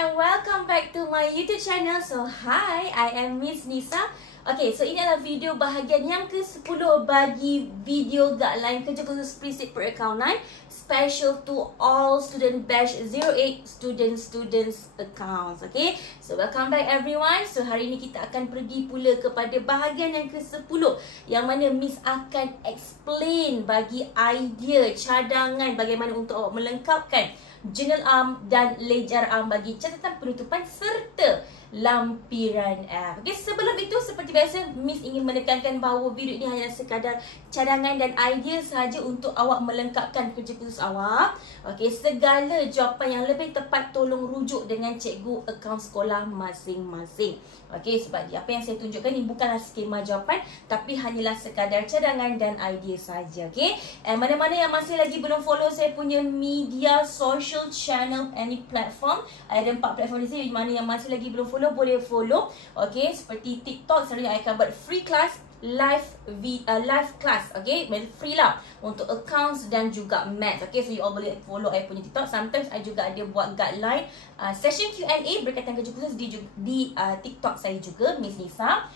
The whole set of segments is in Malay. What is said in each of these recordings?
and welcome back to my YouTube channel. So hi, I am Miss Nisa. Okay, so ini adalah video bahagian yang ke-10 bagi video guideline kerja khusus Preset per Account 9 special to all student batch 08 students accounts. Okay, so welcome back everyone. So hari ini kita akan pergi pula kepada bahagian yang ke-10 yang mana Miss akan explain bagi idea cadangan bagaimana untuk awak melengkapkan journal arm dan ledger arm bagi catatan penutupan serta lampiran F. Okay, sebelum itu seperti biasa Miss ingin menekankan bahawa video ini hanya sekadar cadangan dan idea sahaja untuk awak melengkapkan kerja khusus awak. Okay, segala jawapan yang lebih tepat tolong rujuk dengan cikgu akaun sekolah masing-masing. Okay, sebab apa yang saya tunjukkan ini bukanlah skema jawapan tapi hanyalah sekadar cadangan dan idea sahaja. Okay, mana-mana yang masih lagi belum follow saya punya media social channel any platform, ada 4 platform di sini, mana yang masih lagi belum follow boleh follow. Okay, seperti TikTok selalunya I akan buat free class, live class. Okay, free lah untuk accounts dan juga maths. Okay, so you all boleh follow I punya TikTok. Sometimes I juga ada buat guideline session Q&A berkaitan kerja khusus di TikTok saya juga, Miss Nisa.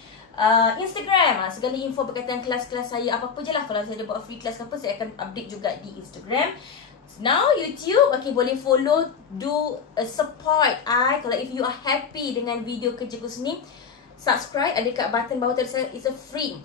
Instagram, segala info berkaitan kelas-kelas saya, apa-apa je lah. Kalau saya ada buat free class ke apa, saya akan update juga di Instagram. Now YouTube, okay, boleh follow, do support I. Kalau if you are happy dengan video kerja khusus ni, subscribe, ada kat button bawah tu, it's a free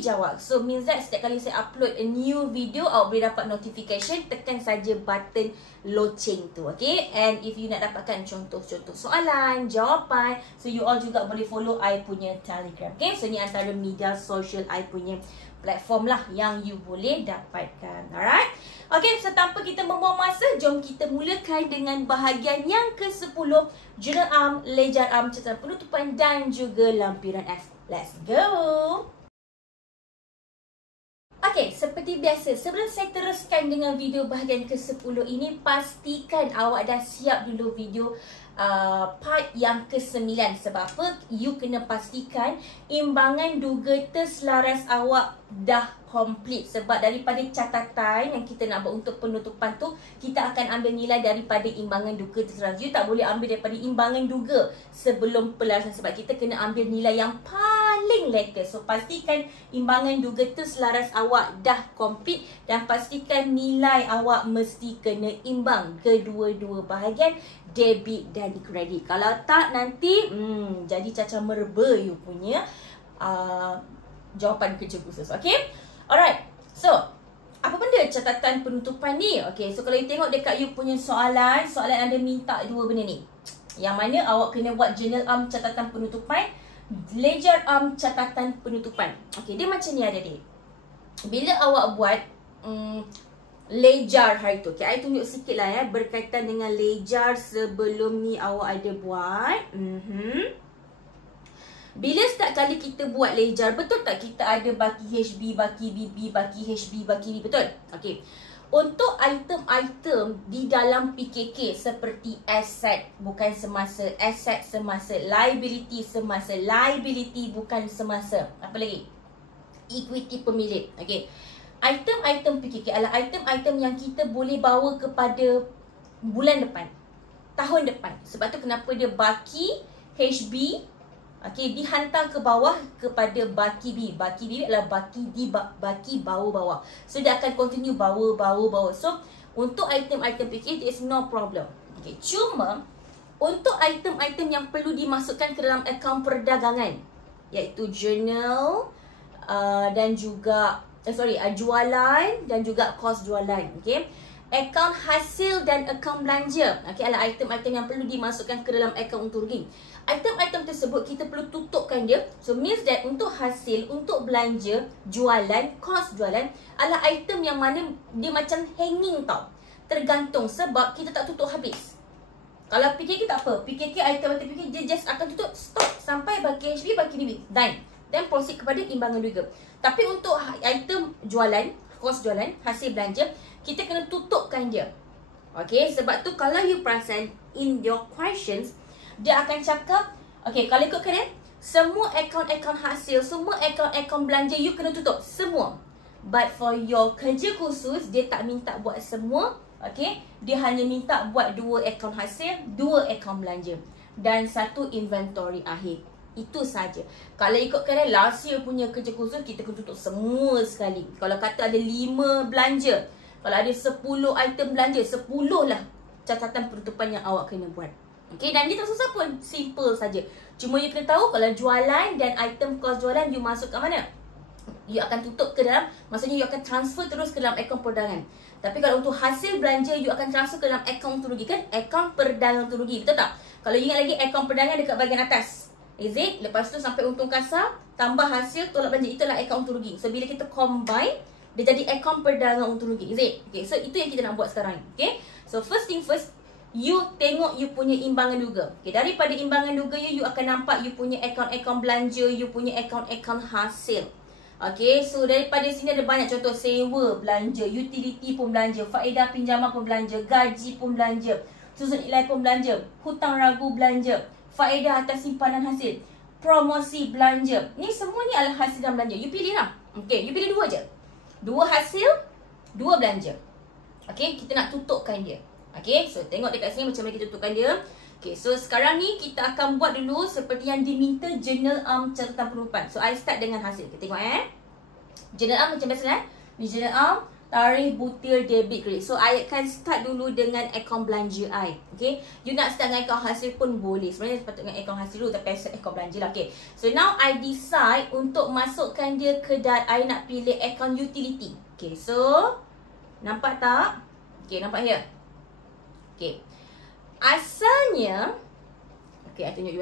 jawab. So means that setiap kali saya upload a new video, awak boleh dapat notification, tekan saja button loceng tu. Okay, and if you nak dapatkan contoh-contoh soalan, jawapan, so you all juga boleh follow I punya Telegram. Okay, so ni antara media social I punya platform lah yang you boleh dapatkan. Alright, okay, so tanpa kita membuang masa, jom kita mulakan dengan bahagian yang ke-10, journal arm, ledger arm, catatan penutupan dan juga lampiran F. Let's go. Okay, seperti biasa, sebelum saya teruskan dengan video bahagian ke-10 ini, pastikan awak dah siap dulu video part yang ke-9. Sebab apa? You kena pastikan imbangan duga terselaras awak dah complete. Sebab daripada catatan yang kita nak buat untuk penutupan tu, kita akan ambil nilai daripada imbangan duga terselaras. You tak boleh ambil daripada imbangan duga sebelum pelarasan, sebab kita kena ambil nilai yang paling latest. So pastikan imbangan duga terselaras awak dah complete dan pastikan nilai awak mesti kena imbang kedua-dua bahagian, debit dan kredit. Kalau tak nanti jadi cacar merba you punya jawapan kerja khusus. Okay, alright, so apa benda catatan penutupan ni? Okay, so kalau you tengok dekat you punya soalan ada minta dua benda ni, yang mana awak kena buat journal arm catatan penutupan, ledger arm catatan penutupan. Okay, dia macam ni ada dia. Bila awak buat ledger hari tu, okay, I tunjuk sikit lah ya berkaitan dengan ledger sebelum ni awak ada buat. Bila setiap kali kita buat ledger, betul tak kita ada baki HB, baki BB, baki HB, baki B, betul? Okay, untuk item-item di dalam PKK seperti asset bukan semasa, asset semasa, liability semasa, liability bukan semasa, apa lagi? Equity pemilik. Okay, item-item PKK adalah item-item yang kita boleh bawa kepada bulan depan, tahun depan. Sebab tu kenapa dia baki HB, okay, dihantar ke bawah kepada baki B. Baki B adalah baki di baki bawah-bawah. So dia akan continue bawah. So untuk item-item PKK there is no problem. Okay, cuma untuk item-item yang perlu dimasukkan ke dalam akaun perdagangan, iaitu journal dan juga jualan dan juga kos jualan. Okay, akaun hasil dan akaun belanja, okay, adalah item-item yang perlu dimasukkan ke dalam akaun untung rugi. Item-item tersebut kita perlu tutupkan dia. So means that untuk hasil, untuk belanja, jualan, kos jualan adalah item yang mana dia macam hanging tau, tergantung, sebab kita tak tutup habis. Kalau PKK tak apa, PKK item-item PKK dia just akan tutup stop sampai baki HB, baki BB, done. Dan proceed kepada imbangan duga. Tapi untuk item jualan, kos jualan, hasil belanja, kita kena tutupkan dia. Okay, sebab tu kalau you perasan in your questions, dia akan cakap, okay, kalau ikutkan semua akaun-akaun hasil, semua akaun-akaun belanja you kena tutup semua. But for your kerja khusus, dia tak minta buat semua, Okay, dia hanya minta buat 2 akaun hasil, 2 akaun belanja dan 1 inventory akhir. Itu saja. Kalau ikutkan last year punya kerja khusus, kita kena tutup semua sekali. Kalau kata ada 5 belanja, kalau ada 10 item belanja, 10 lah catatan penutupan yang awak kena buat. Okay, dan dia tak susah pun, simple saja. Cuma you kena tahu kalau jualan dan item kos jualan you masuk kat mana. You akan tutup ke dalam, maksudnya you akan transfer terus ke dalam akaun perdagangan. Tapi kalau untuk hasil belanja, you akan transfer ke dalam akaun untung rugi kan? Akaun perdagangan untung rugi, betul tak? Kalau you ingat lagi akaun perdagangan dekat bahagian atas. Is it? Lepas tu sampai untung kasar, tambah hasil tolak belanja, itulah akaun untung rugi. So bila kita combine, dia jadi akaun perdagangan untung rugi. Is it? Okay, so itu yang kita nak buat sekarang. Okay, so first thing first, you tengok you punya imbangan duga. Okay, daripada imbangan duga you akan nampak you punya akaun-akaun belanja, you punya akaun-akaun hasil. Okay, so daripada sini ada banyak contoh. Sewa belanja, utility pun belanja, faedah pinjaman pun belanja, gaji pun belanja, susun nilai pun belanja, hutang ragu belanja, faedah atas simpanan hasil, promosi belanja. Ni semua ni adalah hasil dan belanja. You pilih lah. Okay, you pilih 2 je. 2 hasil, 2 belanja. Okay, kita nak tutupkan dia. Okay, so tengok dekat sini macam mana kita tutupkan dia. Okay, so sekarang ni kita akan buat dulu seperti yang diminta journal catatan penutupan. So I start dengan hasil. Kita tengok journal macam biasa Ni journal tarikh butir debit kredit. So I akan start dulu dengan akaun belanja I. Okay, you nak start dengan akaun hasil pun boleh. Sebenarnya sepatutnya dengan akaun hasil dulu, tapi I start akaun belanja lah. Okay, so now I decide untuk masukkan dia ke I nak pilih akaun utility. Okay, so nampak tak? Okay, nampak here? Okay, asalnya, okay, I tunjuk you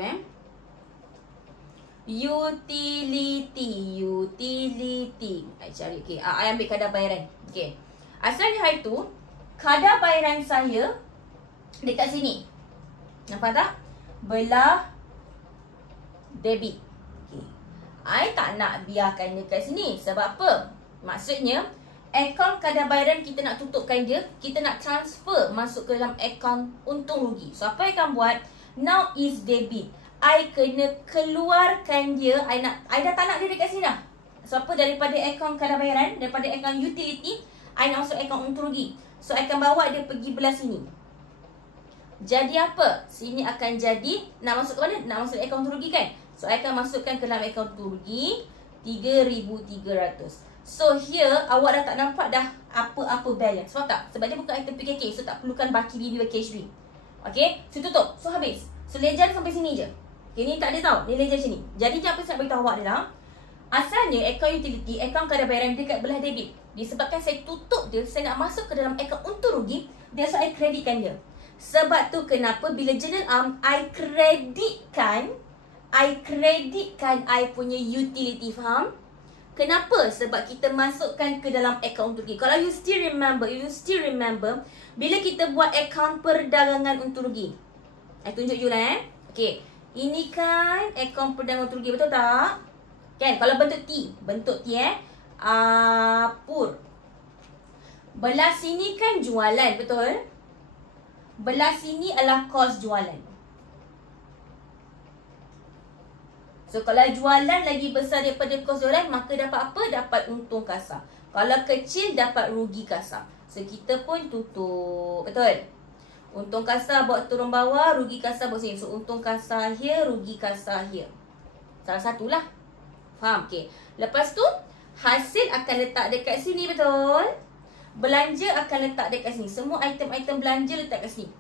utility. I cari, okay, I ambil kadar bayaran. Okay, asalnya hari tu kadar bayaran saya dekat sini. Nampak tak? Belah debit. Okay, I tak nak biarkan dekat sini. Sebab apa? Maksudnya akaun kadar bayaran kita nak tutupkan dia, kita nak transfer masuk ke dalam akaun untung rugi. So apa yang akan buat? Now is debit. I kena keluarkan dia. I dah tak nak dia dekat sini dah. So apa? Daripada akaun kadar bayaran, daripada akaun utility, I nak masuk akaun untung rugi. So I akan bawa dia pergi belah sini. Jadi apa? Sini akan jadi, nak masuk ke mana? Nak masuk akaun untung rugi kan? So I akan masukkan ke dalam akaun untung rugi 3,300. So here awak dah tak nampak dah apa-apa balance. Sebab tak? Sebab dia bukan item PKK. So tak perlukan baki BB dan cash B. Okay, so tutup. So habis. So ledger sampai sini je. Okay, ni tak ada tau. Ni ledger sini. Jadi apa saya nak beritahu awak adalah, asalnya akaun utility, akaun kadar bayaran dekat belah debit. Disebabkan saya tutup dia, saya nak masuk ke dalam akaun untung rugi, that's why I kreditkan dia. Sebab tu kenapa bila journal I kreditkan I punya utility, faham? Kenapa? Sebab kita masukkan ke dalam akaun untung rugi. Kalau you still remember, bila kita buat akaun perdagangan untung rugi, I tunjuk you lah Okay, ini kan akaun perdagangan untung rugi, betul tak? Kan, kalau bentuk T Apur. Belah sini kan jualan, betul? Belah sini adalah kos jualan. So kalau jualan lagi besar daripada kos jualan, maka dapat apa? Dapat untung kasar. Kalau kecil dapat rugi kasar. So kita pun tutup, betul? Untung kasar bawa turun bawah, rugi kasar bawa sini. So untung kasar here, rugi kasar here. Salah satulah. Faham? Okay. Lepas tu hasil akan letak dekat sini, betul? Belanja akan letak dekat sini. Semua item-item belanja letak kat sini.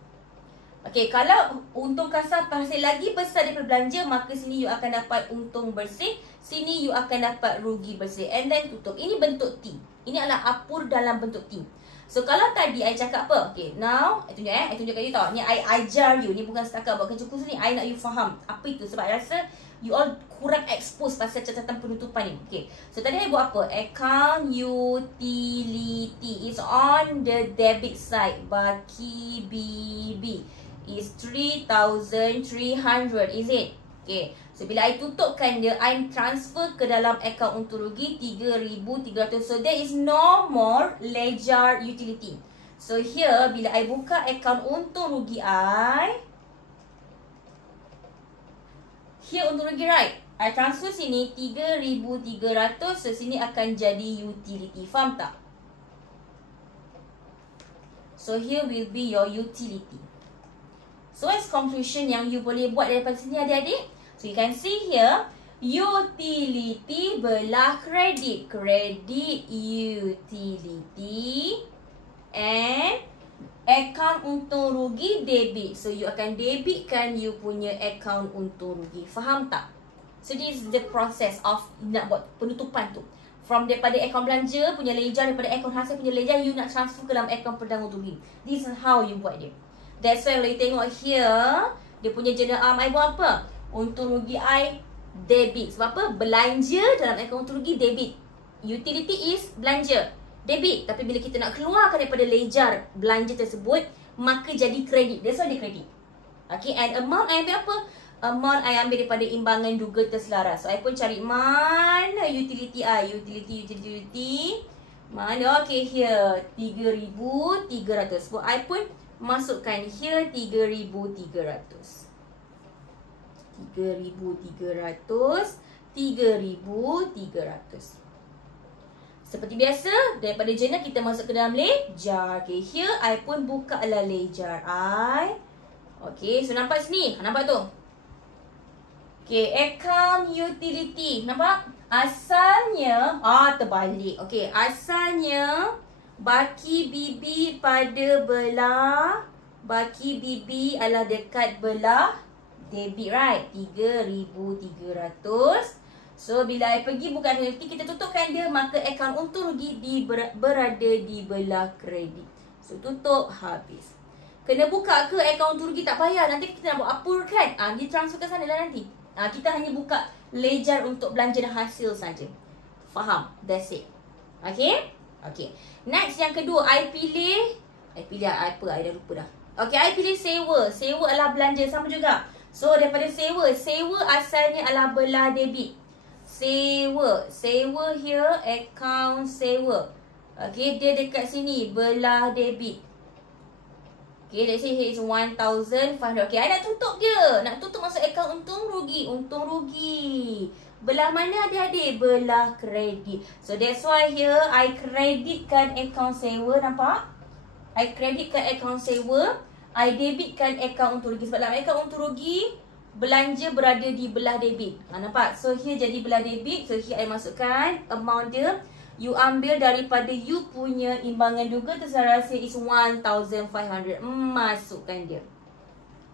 Okay, kalau untung kasar hasil lagi besar daripada belanja, maka sini you akan dapat untung bersih, sini you akan dapat rugi bersih. And then tutup. Ini bentuk T. Ini adalah apur dalam bentuk T. So kalau tadi I cakap apa? Okay, now I tunjuk kat you tau. Ni I ajar you. Ni bukan setakat buat kerja khusus ni. I nak you faham apa itu. Sebab I rasa you all kurang expose pasal catatan penutupan ni. Okay, so tadi I buat apa? Account utility is on the debit side. Baki BB is 3,300, is it? Okay, so bila I tutupkan dia, I transfer ke dalam akaun untung rugi 3,300. So there is no more ledger utility. So here bila I buka akaun untung rugi here untung rugi, right? I transfer sini 3,300. So sini akan jadi utility. Faham tak? So here will be your utility. So as conclusion yang you boleh buat daripada sini adik-adik. So you can see here, utility belah kredit. Kredit utility. And account untung rugi debit. So you akan debitkan you punya account untung rugi. Faham tak? So this is the process of nak buat penutupan tu. From daripada akaun belanja punya ledger, daripada akaun hasil punya ledger, you nak transfer ke dalam akaun pedang untung rugi. This is how you buat dia. That's why kalau you tengok here, dia punya journal I buat apa? Untung rugi I debit. Sebab apa? Belanja dalam akaun untung rugi debit. Utility is belanja debit. Tapi bila kita nak keluarkan daripada ledger belanja tersebut, maka jadi kredit. That's why dia kredit. Okay, and amount I ambil apa? Amount I ambil daripada imbangan duga terselaras. So I pun cari mana utility I. Utility. Mana? Okay, here 3,300. So I pun masukkan here 3,300. 3,300. Seperti biasa, daripada journal kita masuk ke dalam ledger. Okay, here I pun buka lah ledger I. Okay, so nampak sini. Nampak tu? Okay, account utility. Nampak? Asalnya, terbalik. Okay, asalnya baki bibi pada belah. Baki bibi adalah dekat belah debit, right? 3,300. So, bila I pergi buka utility, kita tutupkan dia, maka account untung rugi berada di belah kredit. So, tutup, habis. Kena buka ke account untung rugi? Tak payah. Nanti kita nak buat apa kan? Dia transfer ke sana lah nanti. Kita hanya buka ledger untuk belanja dan hasil saja. Faham? That's it. Okay? Okay. Next yang kedua, I pilih apa? I dah lupa dah. Okay, I pilih sewa. Sewa adalah belanja, sama juga. So, daripada sewa. Sewa asalnya adalah belah debit. Sewa. Sewa here, account sewa. Okay, dia dekat sini, belah debit. Okay, let's say here is 1,500. Okay, I nak tutup dia. Nak tutup masuk akaun untung rugi. Untung rugi. Belah mana adik-adik? Belah kredit. So, that's why here, I kreditkan akaun sewa. Nampak? I kreditkan akaun sewa. I debitkan akaun untung rugi. Sebab dalam akaun untung rugi, belanja berada di belah debit. Nampak? So, here jadi belah debit. So, here I masukkan amount dia. You ambil daripada you punya imbangan duga terselaras is 1,500. Masukkan dia.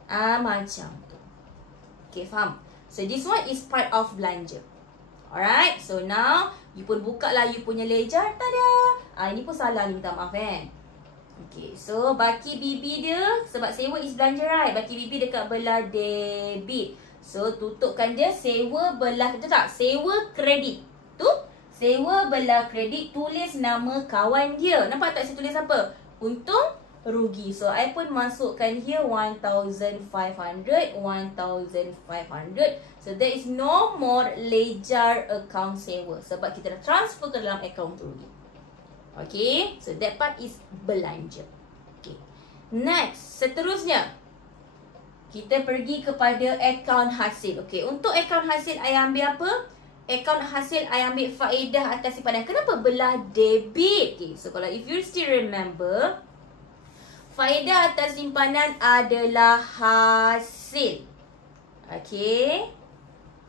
Macam tu. Okay, faham? So, this one is part of belanja. Alright. So, now, you pun buka lah you punya ledger. Tada! Ini pun salah ni, minta maaf kan. Okay, so, baki bibi dia, sebab sewa is belanja, right? Baki bibi dekat belah debit. So, tutupkan dia, sewa belah, betul tak? Sewa kredit. Tu? Sewa belah kredit, tulis nama kawan dia. Nampak tak saya tulis apa? Untung rugi. So, I pun masukkan here 1,500. 1,500. So, there is no more ledger account sewa. Sebab kita dah transfer ke dalam account rugi. Okay. So, that part is belanja. Okay. Next. Seterusnya. Kita pergi kepada account hasil. Okay. Untuk account hasil, I ambil apa? Akaun hasil I ambil faedah atas simpanan. Kenapa belah debit? Okay, so kalau if you still remember, faedah atas simpanan adalah hasil. Okay.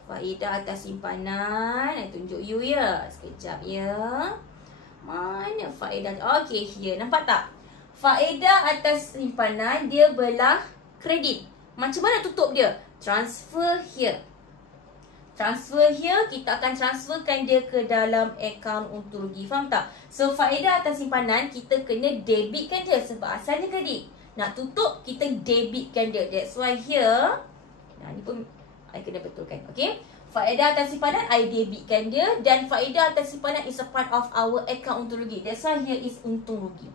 Faedah atas simpanan. I tunjuk you ya. Sekejap ya. Mana faedah? Okay, here. Nampak tak? Faedah atas simpanan dia belah kredit. Macam mana tutup dia? Transfer here. Transfer here, kita akan transferkan dia ke dalam akaun untung rugi. Faham tak? So, faedah atas simpanan, kita kena debitkan dia. Sebab asalnya kredit. Nak tutup, kita debitkan dia. That's why here, ni pun I kena betulkan. Okay? Faedah atas simpanan, I debitkan dia. Dan faedah atas simpanan is a part of our akaun untung rugi. That's why here is untung rugi.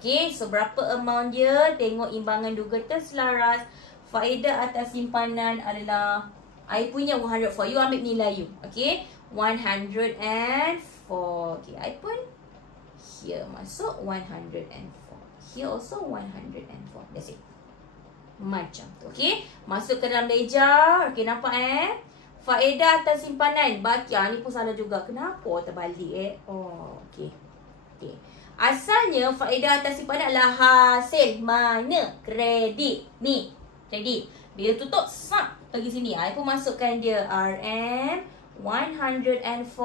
Okay? So, berapa amount dia? Tengok imbangan duga terselaras. Faedah atas simpanan adalah I punya 104. You ambil nilai you. Okay. 104. Okay. I pun here masuk 104. Here also 104. That's it. Macam tu. Okay. Masuk ke dalam ledger. Okay. Nampak faedah atas simpanan. Baki. Ni pun salah juga. Kenapa terbalik Oh. Okay. Okay. Asalnya faedah atas simpanan adalah hasil. Mana? Kredit. Ni, kredit. Bila tutup, sap, pergi sini. I pun masukkan dia RM104,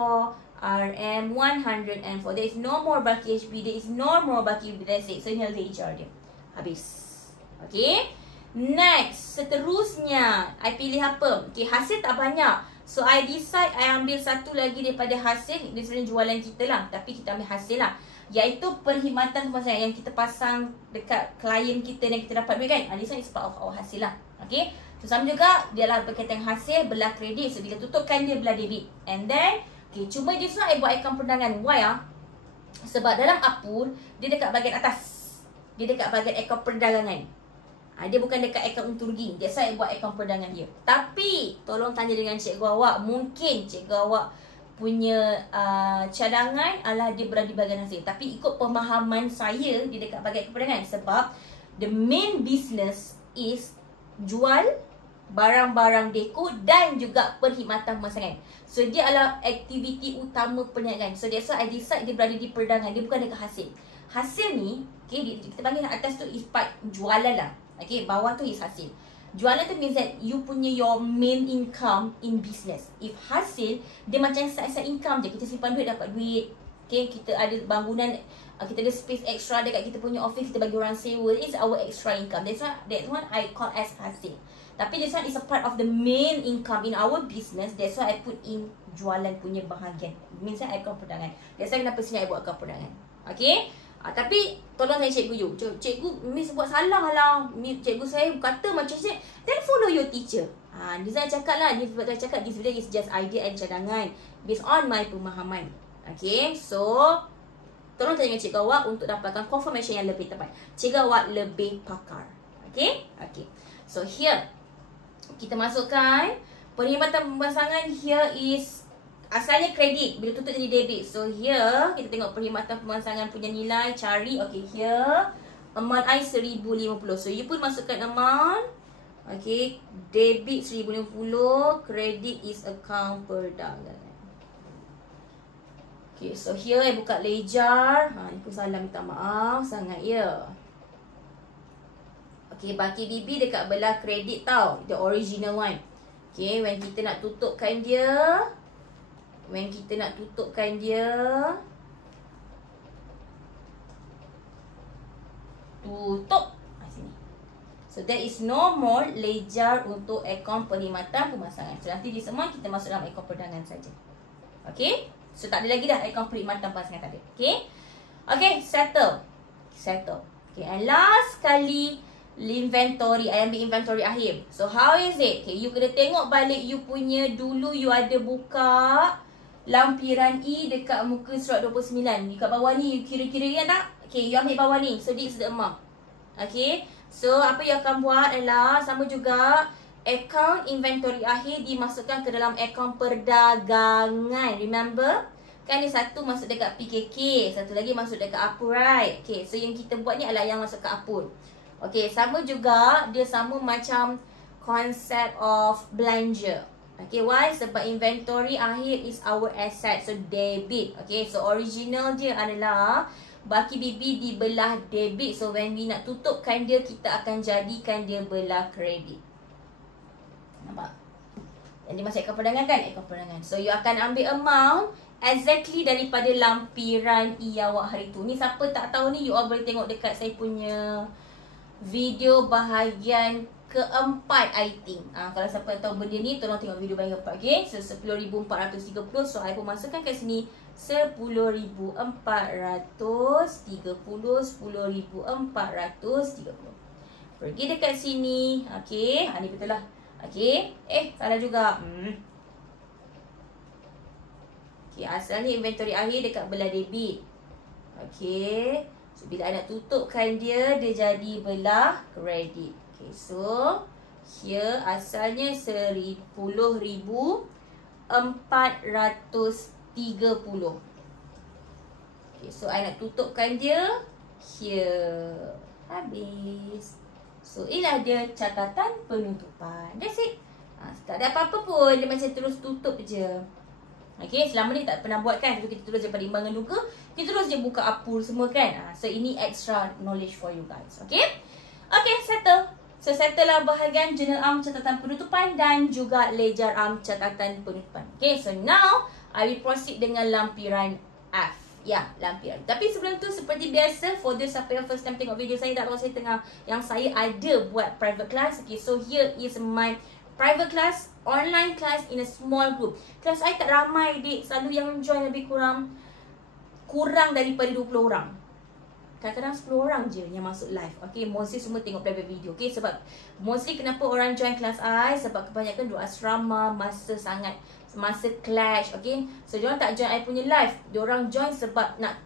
RM104. There is no more baki HP. There is no more baki. That's it. So, ini ledger dia. Habis. Okay. Next. Seterusnya, I pilih apa? Okay, hasil tak banyak. So, I decide I ambil satu lagi daripada hasil. Ini sebenarnya jualan kita lah. Tapi kita ambil hasil lah. Iaitu perkhidmatan pemasaran yang kita pasang dekat klien kita dan kita dapat duit kan. This one is part of our hasil lah. Okay. So, sama juga. Dia lah berkaitan hasil belah kredit. So, bila tutupkan dia belah debit. And then, okay, cuma this one I buat akaun perdagangan. Why ah? Sebab dalam Apur, dia dekat bahagian atas. Dia dekat bahagian akaun perdagangan. Dia bukan dekat akaun untung rugi. That's why I buat akaun perdagangan dia. Tapi, tolong tanya dengan cikgu awak. Mungkin cikgu awak punya cadangan adalah dia berada di bahagian hasil. Tapi ikut pemahaman saya, dia dekat bahagian perdagangan. Sebab the main business is jual barang-barang deko dan juga perkhidmatan pemasaran. So dia adalah aktiviti utama perniagaan. So that's why I decide dia berada di perdagangan. Dia bukan dekat hasil. Hasil ni, okay, kita panggil atas tu is part jualan lah. Okay, bawah tu is hasil. Jualan tu means that you punya your main income in business. If hasil, dia macam side-side income je. Kita simpan duit, dapat duit. Okay, kita ada bangunan, kita ada space extra dekat kita punya office, kita bagi orang sewa. It's our extra income. That's one I call as hasil. Tapi this one is a part of the main income in our business. That's why I put in jualan punya bahagian. Means that I akaun perdagangan. That's why kenapa sini I buat akaun perdagangan. Okay. Tapi tolong tanya cikgu you. Cikgu, Miss buat salah lah. Cikgu saya kata macam ni. Then follow your teacher. Nizam cakap lah. Dia cakap this video is just idea and cadangan. Based on my pemahaman. Okay. So, tolong tanya cikgu awak untuk dapatkan confirmation yang lebih tepat. Cikgu awak lebih pakar. Okay. Okay. So, here. Kita masukkan. Perkhidmatan pemasangan here is asalnya kredit, bila tutup jadi debit. So here kita tengok perkhidmatan pemasangan punya nilai, cari. Okay, here amount I 1050. So you pun masukkan amount. Okay, debit 1050, kredit is account perdagangan. Okay, so here I buka ledger. Ni pun salah, minta maaf sangat ya. Okay, baki DB dekat belah kredit tau, the original one. Okay, when kita nak tutupkan dia, tutup sini. So there is no more ledger untuk akaun perkhidmatan pemasangan. So nanti di semua kita masuk dalam akaun perdagangan saja. Okay. So tak ada lagi dah akaun perkhidmatan pemasangan tadi. Okay. Okay, settle. Okay, and last kali inventory. I ambil inventory akhir. So how is it? Okay, you kena tengok balik you punya dulu you ada buka lampiran E dekat muka surat 29. Dekat bawah ni, kira-kira ingat tak? Okay, you ambil bawah ni. So, this is the amount. Okay. So, apa you akan buat adalah sama juga. Account inventory akhir dimasukkan ke dalam account perdagangan. Remember? Kan ni satu masuk dekat PKK. Satu lagi masuk dekat Apur, right? Okay, so yang kita buat ni adalah yang masuk ke Apur. Okay, sama juga. Dia sama macam konsep of belanja. Okay, why? Sebab inventory akhir is our asset. So, debit. Okay, so original dia adalah baki BB dibelah debit. So, when we nak tutupkan dia, kita akan jadikan dia belah kredit. Nampak? Yang dia masih akaun perdagangan kan? Akaun perdagangan. So, you akan ambil amount exactly daripada lampiran E awak hari tu. Ni siapa tak tahu ni, you all boleh tengok dekat saya punya video bahagian keempat, I think. Kalau siapa tahu benda ni, tolong tengok video bahagian keempat. Okay, so 10,430. So, I pun masukkan kat sini 10,430. 10,430. Pergi dekat sini. Okay, ni betul lah. Okay, salah juga. Okay, asalnya inventory akhir dekat belah debit. Okay, so bila I nak tutupkan dia, dia jadi belah kredit. Okay, so here asalnya 10,430. Okay, so I nak tutupkan dia here. Habis. So, inilah dia catatan penutupan. That's it. Tak ada apa-apa pun. Dia macam terus tutup je. Okay, selama ni tak pernah buat kan. Kita terus je pertimbangan luka, kita terus je buka apur semua kan. So ini extra knowledge for you guys. Okay, okay, settle. So settle lah bahagian journal arm catatan penutupan dan juga ledger arm catatan penutupan. Okay, so now I will proceed dengan lampiran F. Ya, lampiran. Tapi sebelum tu seperti biasa, for those siapa yang first time tengok video saya, tak tahu saya tengah yang saya ada buat private class. Okay, so here is my private class, online class in a small group. Kelas saya tak ramai dik, selalu yang join lebih kurang daripada 20 orang. Kadang-kadang 10 orang je yang masuk live. Okay, mostly semua tengok private video. Okay, sebab mostly kenapa orang join kelas I, sebab kebanyakan dua asrama, masa clash. Okay, so diorang tak join I punya live. Diorang join sebab nak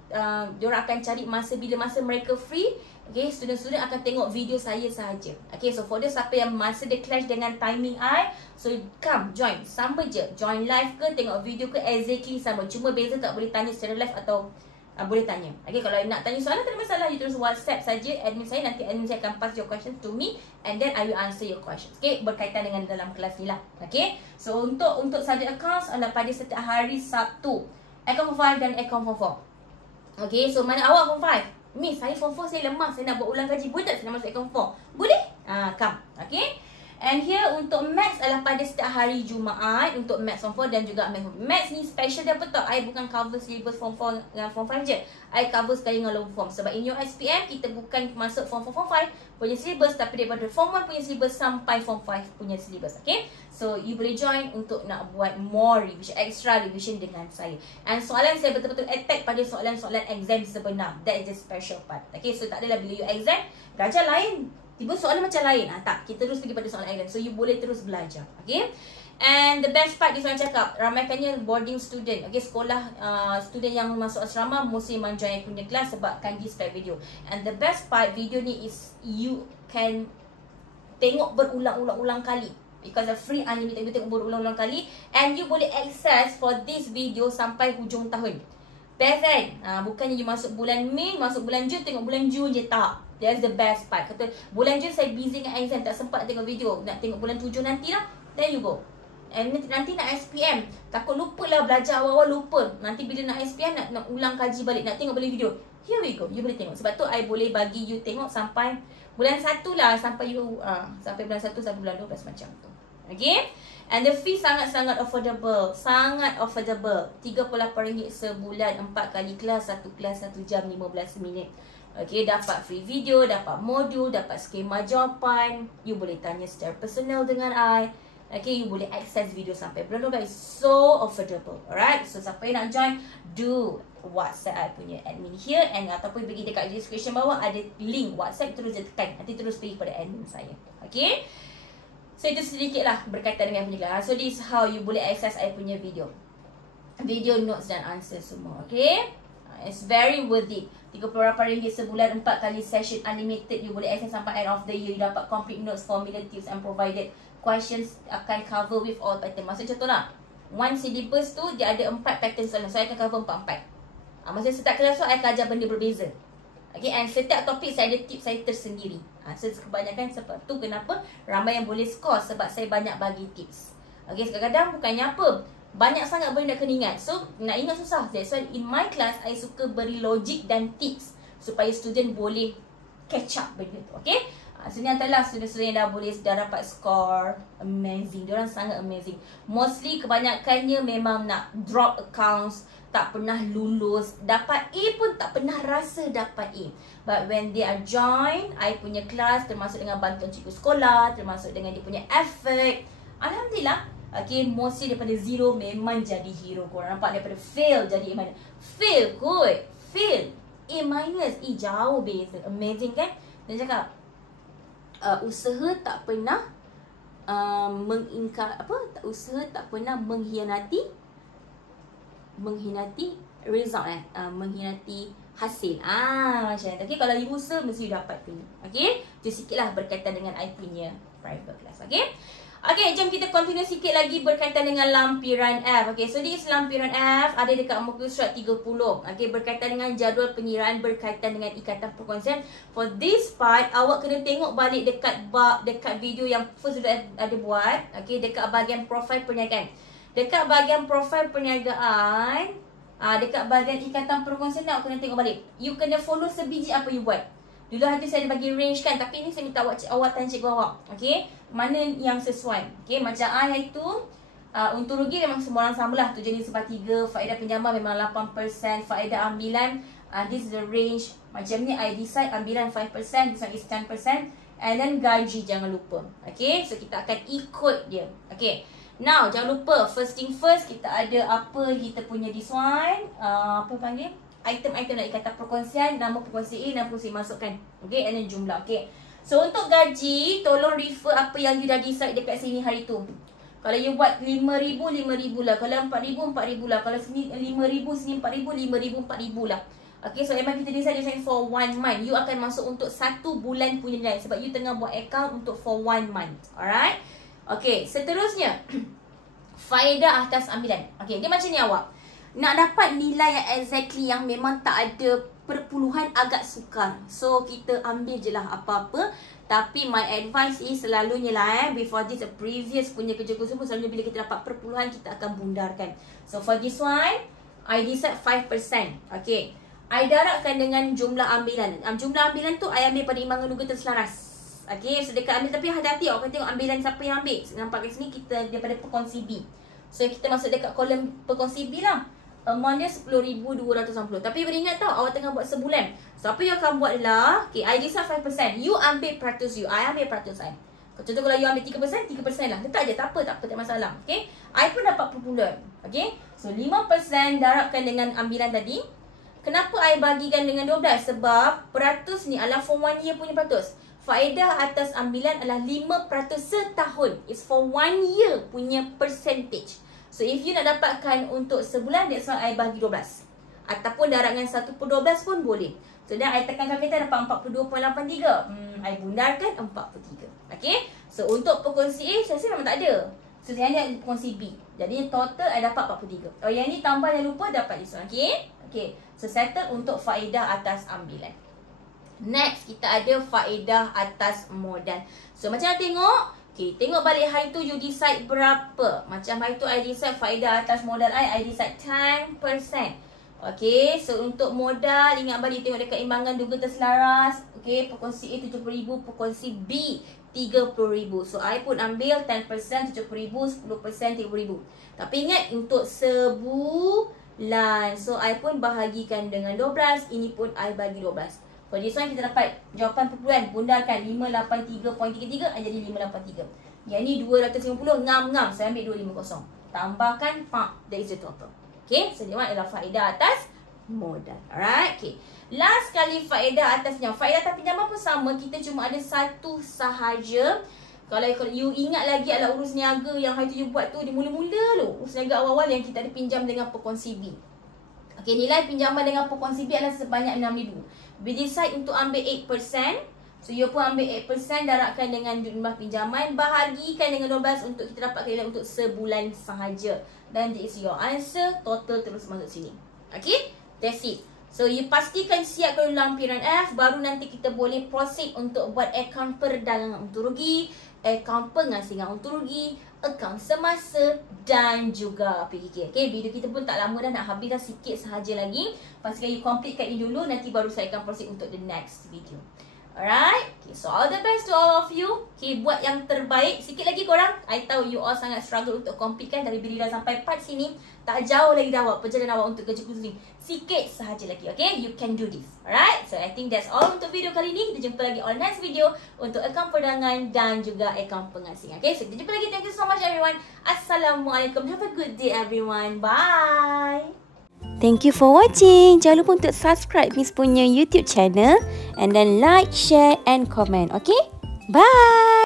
diorang akan cari masa, bila masa mereka free. Okay, student-student akan tengok video saya sahaja. Okay, so for those siapa yang masa dia clash dengan timing I, so come join. Sama je, join live ke tengok video ke, exactly sama. Cuma beza tak boleh tanya secara live atau boleh tanya. Okay, kalau nak tanya soalan tak ada masalah, you terus WhatsApp saja admin saya, nanti admin saya akan pass your question to me and then I will answer your questions. Okay, berkaitan dengan dalam kelas ni lah. Okay, so untuk subject accounts adalah pada setiap hari Sabtu, Account Form 5 dan Account Form 4. Okay, so mana awak Form 5? Miss, saya Form 4 saya lemah, saya nak buat ulang kaji. Boleh tak saya nak masuk Account Form? Boleh? Come. Okay. And here untuk Maths adalah pada setiap hari Jumaat untuk Maths Form 4 dan juga Maths Form 5. Maths ni special dia apa tau? I bukan cover syllabus Form 4 dengan Form 5 je. I cover sekali dengan lower form. Sebab in your SPM, kita bukan masuk Form 4, Form 5 punya syllabus, tapi daripada Form 1 punya syllabus sampai Form 5 punya syllabus. Okay? So, you boleh join untuk nak buat more revision, extra revision dengan saya. And soalan saya betul-betul attack pada soalan-soalan exam sebenar. That is the special part. Okay? So, tak adalah bila you exam, gajah lain. Tiba soalan macam lain. Tak, kita terus pergi pada soalan exam. So, you boleh terus belajar. Okay? And the best part, this one cakap, ramaikannya boarding student. Okay, sekolah student yang masuk asrama, mesti memang join punya kelas sebab kanji spek video. And the best part, video ni is, you can tengok berulang-ulang kali. Because of free unlimited, you tengok berulang-ulang kali. And you boleh access for this video sampai hujung tahun. Best kan? Bukannya you masuk bulan Mei, masuk bulan Jun, tengok bulan Jun je, tak. That's the best part. Kata bulan Jun saya busy dengan exam, tak sempat tengok video. Nak tengok bulan 7 nanti lah. There you go. And nanti nak SPM, takut lupa lah, belajar awal-awal lupa. Nanti bila nak SPM, nak ulang kaji balik, nak tengok balik video. Here we go, you boleh tengok. Sebab tu I boleh bagi you tengok sampai bulan 1 lah. Sampai you sampai bulan 1 sampai bulan 12 macam tu. Okay. And the fee sangat-sangat affordable. Sangat affordable. RM38 sebulan, 4 kali kelas, 1 kelas 1 jam 15 minit. Okay, dapat free video, dapat modul, dapat skema jawapan. You boleh tanya secara personal dengan I. Okay, you boleh access video sampai bulan 12. So affordable. Alright, so siapa yang nak join, do WhatsApp I punya admin here, and ataupun pergi dekat description bawah ada link WhatsApp, terus je tekan, nanti terus pergi pada admin saya. Okay, so itu sedikit lah berkaitan dengan punya kelas. So this is how you boleh access I punya video notes dan answer semua. Okay, it's very worth it. RM38 sebulan, 4 kali session unlimited. You boleh access sampai end of the year. You dapat complete notes, formula, tips and provided questions akan cover with all pattern. Maksud contoh lah, one syllabus tu dia ada 4 pattern soalan, so I akan cover 4-4. Masa start kelas tu, I akan ajar benda berbeza. Okay, and setiap topik saya ada tips saya tersendiri. So kebanyakan sebab tu kenapa ramai yang boleh score, sebab saya banyak bagi tips. Okay, kadang-kadang bukannya apa, banyak sangat benda nak kena ingat. So nak ingat susah. That's why in my class, I suka beri logik dan tips supaya student boleh catch up benda tu. Okay, so ni adalah student-student yang dah dapat score amazing. Diorang sangat amazing. Mostly kebanyakannya memang nak drop accounts, tak pernah lulus, dapat A pun tak pernah rasa dapat A. But when they are join I punya kelas, termasuk dengan bantuan cikgu sekolah, termasuk dengan dia punya effort, alhamdulillah. Okay, mostly daripada zero memang jadi hero. Korang nampak, daripada fail jadi A minus. Fail kot, fail A minus, jauh beza. Amazing kan? Dia cakap usaha tak pernah usaha tak pernah mengkhianati result, mengkhianati hasil. Macam tu. Okay, kalau you usaha mesti you dapat tu. Okay, itu sikit lah berkaitan dengan I punya private class. Okay, okay, jom kita continue sikit lagi berkaitan dengan lampiran F. Okay, so this lampiran F ada dekat muka surat 30. Okay, berkaitan dengan jadual penyiraan, berkaitan dengan ikatan perkongsian. For this part, awak kena tengok balik dekat video yang first sudah ada buat. Okay, dekat bahagian profil perniagaan. Dekat bahagian profil perniagaan, dekat bahagian ikatan perkongsian awak kena tengok balik. You kena follow sebiji apa you buat. Dulu hanya saya ada bagi range kan, tapi ni saya minta awak tanya cikgu awak. Okay, mana yang sesuai. Okay, macam I itu untung rugi memang semua orang sama lah. 7/3, faedah pinjaman memang 8%, faedah ambilan this is the range. Macam ni I decide ambilan 5%, this one is 10%, and then gaji jangan lupa. Okay, so kita akan ikut dia. Okay, now jangan lupa first thing first, kita ada apa kita punya this one, apa panggil, item-item nak ikatan perkongsian, nama perkongsi A, nama perkongsi masukkan. Okay, and then jumlah. Okay, so untuk gaji, tolong refer apa yang you dah decide dekat sini hari tu. Kalau you buat 5,000, 5,000 lah. Kalau 4,000, 4,000 lah. Kalau sini 5,000, sini 4,000, 5,000, 4,000 lah. Okay, so memang kita decide for 1 month. You akan masuk untuk 1 bulan punya nilai. Sebab you tengah buat account untuk for 1 month. Alright. Okay, seterusnya. Faedah atas ambilan. Okay, dia macam ni awak. Nak dapat nilai yang exactly yang memang tak ada perpuluhan agak sukar. So, kita ambil je lah apa-apa. Tapi my advice is selalunya lah before this previous punya kerja semua, selalunya bila kita dapat perpuluhan kita akan bundarkan. So for this one, I decide 5%. Okay, I darabkan dengan jumlah ambilan. Jumlah ambilan tu I ambil pada imbangan duga terselaras. Okay, so dekat ambil, tapi hati-hati awak kena tengok ambilan siapa yang ambil. Nampak kat sini kita daripada perkongsi B. So kita masuk dekat kolom perkongsi B lah. Amount dia 10,260. Tapi beringat tau, awak tengah buat sebulan. So apa you akan buat adalah, okay, I decide 5%. You ambil peratus you, I ambil peratus I. Contoh kalau you ambil 3%, 3% lah. Letak je, tak apa, tak masalah. Okay, I pun dapat perpuluhan. Okay, so 5% darabkan dengan ambilan tadi. Kenapa I bagikan dengan 12? Sebab peratus ni adalah for 1 year punya peratus. Faedah atas ambilan adalah 5% setahun. It's for 1 year punya percentage. So if you nak dapatkan untuk sebulan, that's why I bagi 12. Ataupun darabkan 1/12 pun boleh. So then I tekan kalkulator dapat 42.83. I bundarkan 43. Okay, so untuk perkongsi A saya rasa memang tak ada. So saya ada perkongsi B. Jadi total I dapat 43. Oh, yang ni tambah, jangan lupa dapat this one. Okay, okay, so settle untuk faedah atas ambilan. Next, kita ada faedah atas modal. So macam mana tengok? Okay, tengok balik hari tu you decide berapa. Macam hari tu I decide faedah atas modal I decide 10%. Okay, so untuk modal, ingat balik tengok dekat imbangan duga terselaras. Okay, perkongsi A 70,000, perkongsi B 30,000. So I pun ambil 10%, 70,000, 10%, 30,000. Tapi ingat untuk sebulan. So I pun bahagikan dengan 12. Ini pun I bagi 12. For this one kita dapat jawapan perpuluhan. Bundarkan 583.33 jadi 583. Yang ni 250 ngam-ngam. Saya ambil 250. Tambahkan 4. That is the total. Okay, so dia adalah faedah atas modal. Alright, okay. Last kali faedah atasnya. Faedah atas pinjaman pun sama. Kita cuma ada satu sahaja. Kalau you ingat lagi adalah urus niaga yang hari tu you buat tu di mula-mula tu. Urus niaga awal-awal yang kita ada pinjam dengan perkongsi B. Okay, nilai pinjaman dengan perkongsi B adalah sebanyak 6,000. We decide untuk ambil 8%. So, you pun ambil 8%, darabkan dengan jumlah pinjaman, bahagikan dengan 12 untuk kita dapat nilai untuk sebulan sahaja. Dan this is your answer. Total terus masuk sini. Okay, that's it. So, you pastikan siapkan lampiran F, baru nanti kita boleh proceed untuk buat akaun perdagangan untung rugi, akaun pengasingan untung rugi, akaun semasa dan juga PKK. Okay, video kita pun tak lama dah, nak habis dah, sikit sahaja lagi. Pastikan you completekan ini dulu, nanti baru saya akan proceed untuk the next video. Alright, okay, so all the best to all of you. Okay, buat yang terbaik. Sikit lagi korang, I tahu you all sangat struggle untuk completekan, tapi bila dah sampai part sini, tak jauh lagi dah awak, perjalanan awak untuk kerja khusus ni. Sikit sahaja lagi, okay? You can do this. Alright, so I think that's all untuk video kali ni. Kita jumpa lagi on next video untuk akaun perdagangan dan juga akaun pengasingan. Okay, so kita jumpa lagi. Thank you so much everyone. Assalamualaikum. Have a good day everyone. Bye. Thank you for watching. Jangan lupa untuk subscribe Miss punya YouTube channel and then like, share and comment. Okay? Bye.